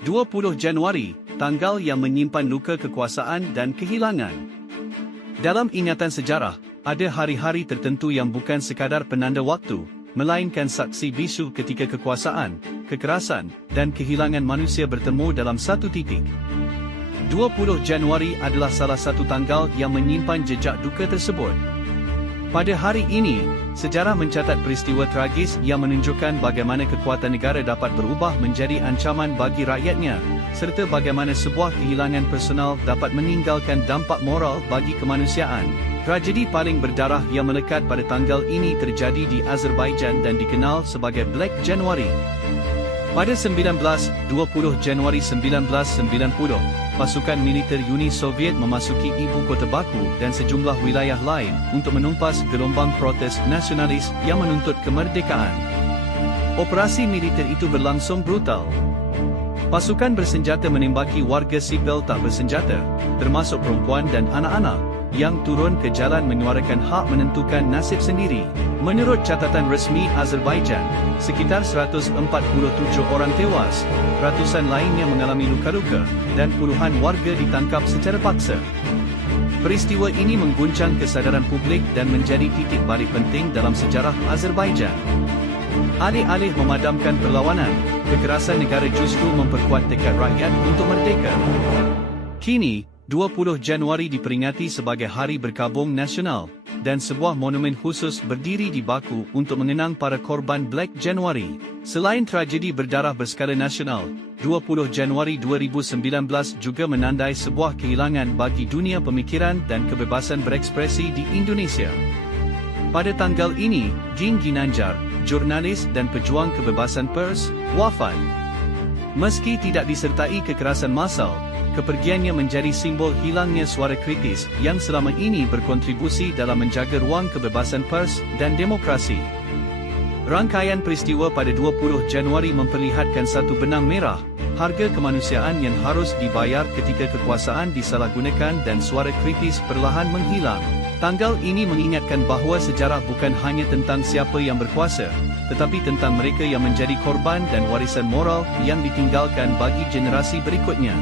20 Januari, tanggal yang menyimpan luka kekuasaan dan kehilangan. Dalam ingatan sejarah, ada hari-hari tertentu yang bukan sekadar penanda waktu, melainkan saksi bisu ketika kekuasaan, kekerasan, dan kehilangan manusia bertemu dalam satu titik. 20 Januari adalah salah satu tanggal yang menyimpan jejak duka tersebut. Pada hari ini, sejarah mencatat peristiwa tragis yang menunjukkan bagaimana kekuatan negara dapat berubah menjadi ancaman bagi rakyatnya, serta bagaimana sebuah kehilangan personal dapat meninggalkan dampak moral bagi kemanusiaan. Tragedi paling berdarah yang melekat pada tanggal ini terjadi di Azerbaijan dan dikenal sebagai Black January. Pada 19-20 Januari 1990, pasukan militer Uni Soviet memasuki ibu kota Baku dan sejumlah wilayah lain untuk menumpas gelombang protes nasionalis yang menuntut kemerdekaan. Operasi militer itu berlangsung brutal. Pasukan bersenjata menembaki warga sipil tak bersenjata, termasuk perempuan dan anak-anak, yang turun ke jalan menyuarakan hak menentukan nasib sendiri. Menurut catatan resmi Azerbaijan, sekitar 147 orang tewas, ratusan lainnya mengalami luka-luka, dan puluhan warga ditangkap secara paksa. Peristiwa ini mengguncang kesadaran publik dan menjadi titik balik penting dalam sejarah Azerbaijan. Alih-alih memadamkan perlawanan, kekerasan negara justru memperkuat tekad rakyat untuk merdeka. Kini, 20 Januari diperingati sebagai Hari Berkabung Nasional, dan sebuah monumen khusus berdiri di Baku untuk mengenang para korban Black January. Selain tragedi berdarah berskala nasional, 20 Januari 2019 juga menandai sebuah kehilangan bagi dunia pemikiran dan kebebasan berekspresi di Indonesia. Pada tanggal ini, Jin Ginanjar, jurnalis dan pejuang kebebasan pers, wafat. Meski tidak disertai kekerasan massal, kepergiannya menjadi simbol hilangnya suara kritis yang selama ini berkontribusi dalam menjaga ruang kebebasan pers dan demokrasi. Rangkaian peristiwa pada 20 Januari memperlihatkan satu benang merah, harga kemanusiaan yang harus dibayar ketika kekuasaan disalahgunakan dan suara kritis perlahan menghilang. Tanggal ini mengingatkan bahawa sejarah bukan hanya tentang siapa yang berkuasa, tetapi tentang mereka yang menjadi korban dan warisan moral yang ditinggalkan bagi generasi berikutnya.